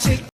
chick